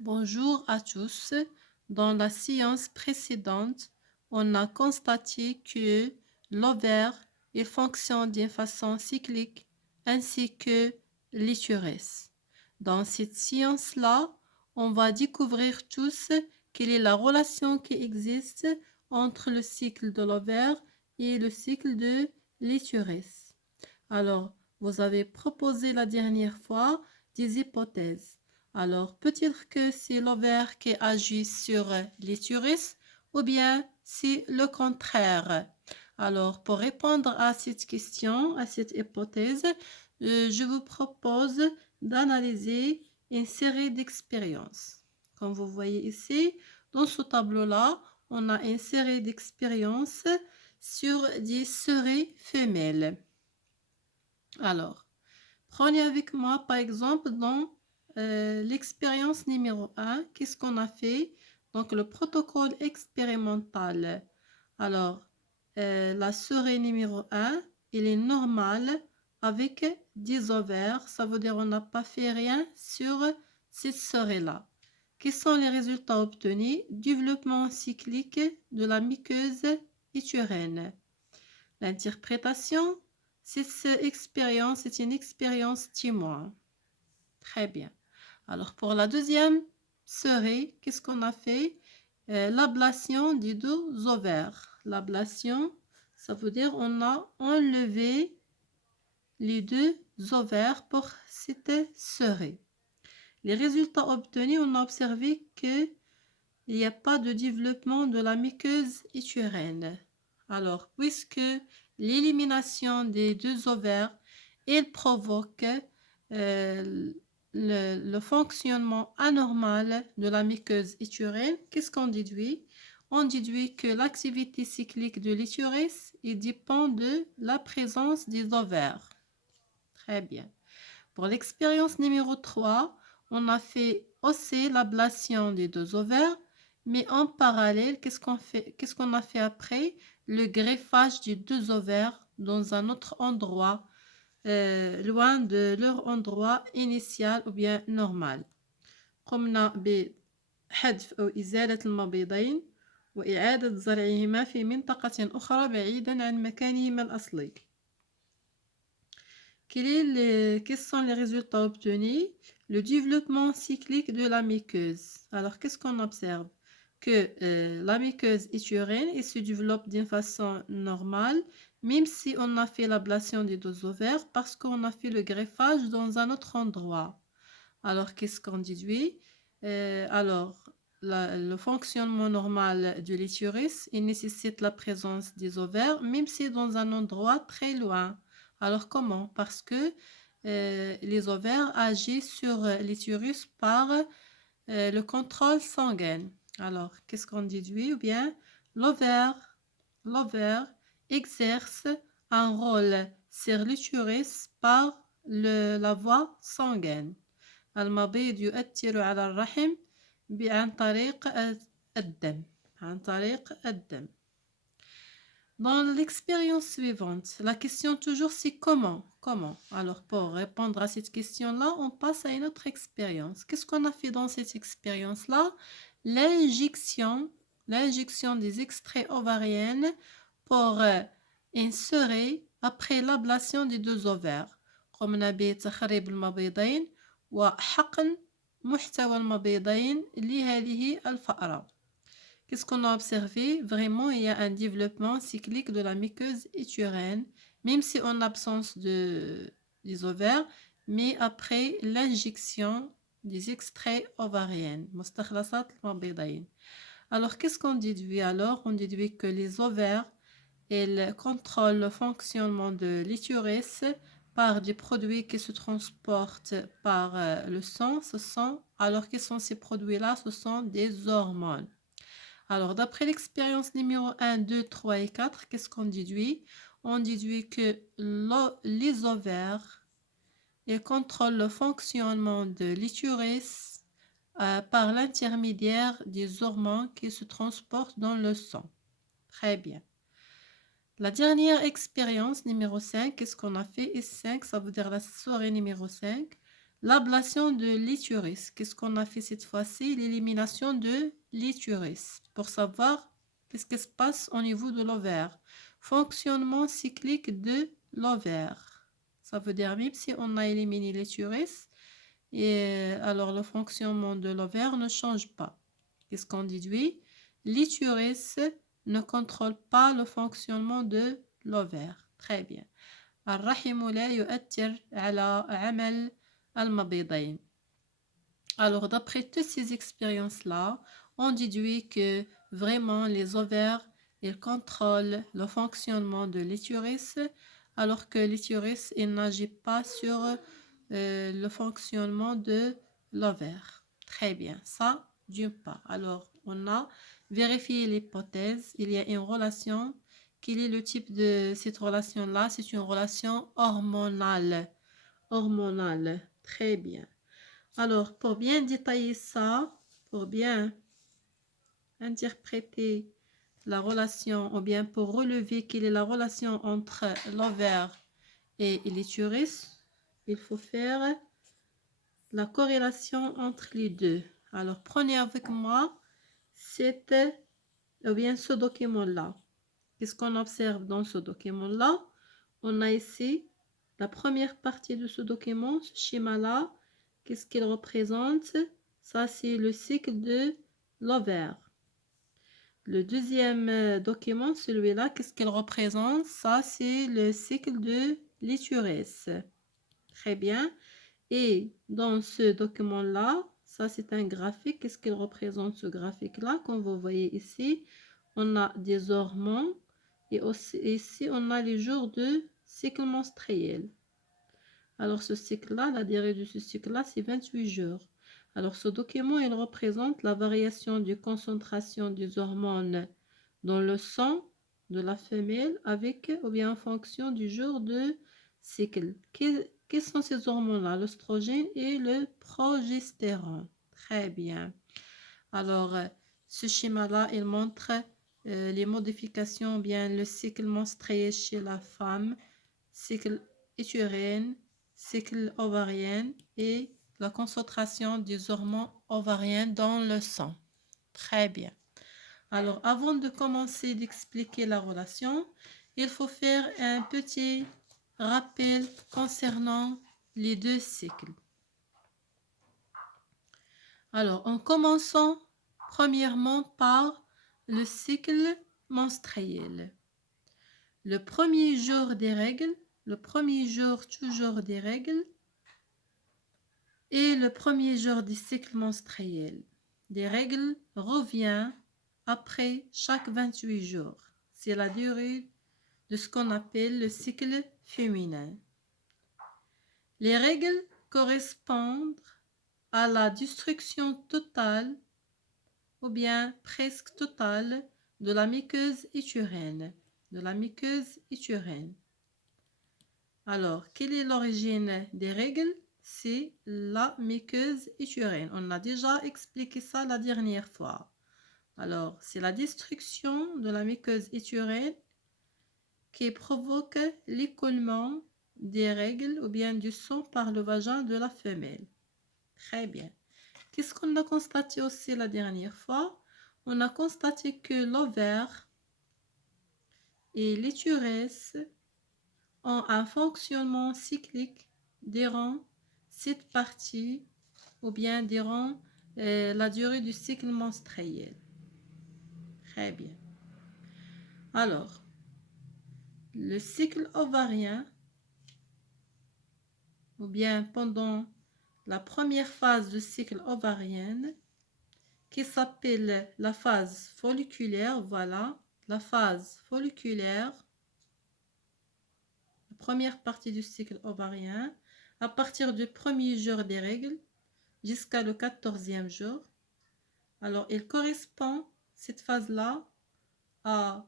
Bonjour à tous. Dans la séance précédente, on a constaté que l'ovaire il fonctionne d'une façon cyclique ainsi que l'utérus. Dans cette séance-là, on va découvrir tous quelle est la relation qui existe entre le cycle de l'ovaire et le cycle de l'utérus. Alors, vous avez proposé la dernière fois des hypothèses. Alors, peut-être que c'est l'ovaire qui agit sur l'utérus ou bien c'est le contraire. Alors, pour répondre à cette question, à cette hypothèse, je vous propose d'analyser une série d'expériences. Comme vous voyez ici, dans ce tableau-là, on a une série d'expériences sur des souris femelles. Alors, prenez avec moi, par exemple, dans l'expérience numéro 1, qu'est-ce qu'on a fait? Donc, le protocole expérimental. Alors, la souris numéro 1, il est normal avec 10 ovaires. Ça veut dire qu'on n'a pas fait rien sur cette souris-là. Quels sont les résultats obtenus? Développement cyclique de la muqueuse utérienne. L'interprétation, cette expérience est une expérience témoin. Très bien. Alors, pour la deuxième série, qu'est-ce qu'on a fait? L'ablation des deux ovaires. L'ablation, ça veut dire on a enlevé les deux ovaires pour cette série. Les résultats obtenus, on a observé qu'il n'y a pas de développement de la muqueuse utérienne. Alors, puisque l'élimination des deux ovaires, elle provoque le fonctionnement anormal de la muqueuse utérienne, qu'est-ce qu'on déduit? On déduit que l'activité cyclique de l'utérus dépend de la présence des ovaires. Très bien. Pour l'expérience numéro 3, on a fait aussi l'ablation des deux ovaires, mais en parallèle, qu'est-ce qu'on a fait après? Le greffage des deux ovaires dans un autre endroit, loin de leur endroit initial ou bien normal. قمنا بحذف أو إزالة المبيضين وإعادة زرعهما في منطقة أخرى بعيدا عن مكانهما الأصلي. Quels sont les résultats obtenus? Le développement cyclique de la muqueuse. Alors, qu'est-ce qu'on observe? Que la muqueuse utérienne se développe d'une façon normale, même si on a fait l'ablation des deux ovaires, parce qu'on a fait le greffage dans un autre endroit. Alors, qu'est-ce qu'on déduit? Le fonctionnement normal de l'utérus, il nécessite la présence des ovaires, même si dans un endroit très loin. Alors, comment? Parce que les ovaires agissent sur l'utérus par le contrôle sanguin. Alors, qu'est-ce qu'on déduit? Ou bien, l'ovaire exerce un rôle sur l'utérus par la voie sanguine. المبيض يؤثر على الرحم عن طريق الدم. Dans l'expérience suivante, la question toujours c'est comment? Alors pour répondre à cette question-là, on passe à une autre expérience. Qu'est-ce qu'on a fait dans cette expérience-là? L'injection des extraits ovariennes pour insérer après l'ablation des deux ovaires. قمنا بتخريب المبيضين وحقن محتوى المبيضين لهذه الفأرة. Qu'est-ce qu'on a observé? Vraiment, il y a un développement cyclique de la muqueuse utérienne, même si en absence des ovaires, mais après l'injection des extraits ovariens. Alors, qu'est-ce qu'on déduit alors? On déduit que les ovaires, ils contrôlent le fonctionnement de l'utérus par des produits qui se transportent par le sang. Alors, quels sont ces produits-là? Ce sont des hormones. Alors, d'après l'expérience numéro 1, 2, 3 et 4, qu'est-ce qu'on déduit? On déduit que les ovaires contrôlent le fonctionnement de l'utérus par l'intermédiaire des hormones qui se transportent dans le sang. Très bien. La dernière expérience, numéro 5, qu'est-ce qu'on a fait? Et 5, ça veut dire la souris numéro 5. L'ablation de l'utérus. Qu'est-ce qu'on a fait cette fois-ci? L'élimination de l'utérus. Pour savoir qu'est-ce qui se passe au niveau de l'ovaire. Fonctionnement cyclique de l'ovaire. Ça veut dire même si on a éliminé l'utérus, et alors le fonctionnement de l'ovaire ne change pas. Qu'est-ce qu'on déduit? L'utérus ne contrôle pas le fonctionnement de l'ovaire. Très bien. الرحم لا يؤثر على عمل المبيضين. Alors, d'après toutes ces expériences-là, on déduit que vraiment les ovaires, ils contrôlent le fonctionnement de l'utérus, alors que l'utérus, il n'agit pas sur le fonctionnement de l'ovaire. Très bien, ça, d'une part. Alors, on a vérifié l'hypothèse. Il y a une relation. Quel est le type de cette relation-là? C'est une relation hormonale. Hormonale. Très bien. Alors, pour bien détailler ça, pour bien interpréter la relation, ou bien pour relever quelle est la relation entre l'ovaire et l'utérus, il faut faire la corrélation entre les deux. Alors, prenez avec moi ce document-là. Qu'est-ce qu'on observe dans ce document-là? On a ici la première partie de ce document, ce schéma-là. Qu'est-ce qu'il représente? Ça, c'est le cycle de l'ovaire. Le deuxième document, celui-là, qu'est-ce qu'il représente? Ça, c'est le cycle de l'utérus. Très bien. Et dans ce document-là, ça, c'est un graphique. Qu'est-ce qu'il représente, ce graphique-là? Comme vous voyez ici, on a des hormones. Et aussi, ici, on a les jours de cycle menstruel. Alors, ce cycle-là, la durée de ce cycle-là, c'est 28 jours. Alors, ce document, il représente la variation de concentration des hormones dans le sang de la femelle avec ou bien en fonction du jour de cycle. Quels sont ces hormones-là? L'oestrogène et le progestérone. Très bien. Alors, ce schéma-là, il montre les modifications, bien le cycle menstruel chez la femme, cycle utérien, cycle ovarien et la concentration des hormones ovariennes dans le sang. Très bien. Alors, avant de commencer d'expliquer la relation, il faut faire un petit rappel concernant les deux cycles. Alors, en commençant premièrement par le cycle menstruel. Le premier jour des règles, le premier jour toujours des règles et le premier jour du cycle menstruel. Des règles revient après chaque 28 jours. C'est la durée de ce qu'on appelle le cycle féminin. Les règles correspondent à la destruction totale ou bien presque totale de la muqueuse utérienne. Alors, quelle est l'origine des règles? C'est la muqueuse utérienne. On a déjà expliqué ça la dernière fois. Alors, c'est la destruction de la muqueuse utérienne qui provoque l'écoulement des règles ou bien du sang par le vagin de la femelle. Très bien. Qu'est-ce qu'on a constaté aussi la dernière fois? On a constaté que l'ovaire et l'utérus ont un fonctionnement cyclique durant cette partie ou bien durant la durée du cycle menstruel. Très bien. Alors, le cycle ovarien ou bien pendant la première phase du cycle ovarien qui s'appelle la phase folliculaire, voilà, la phase folliculaire, la première partie du cycle ovarien, à partir du premier jour des règles jusqu'à le 14e jour. Alors, il correspond, cette phase-là, à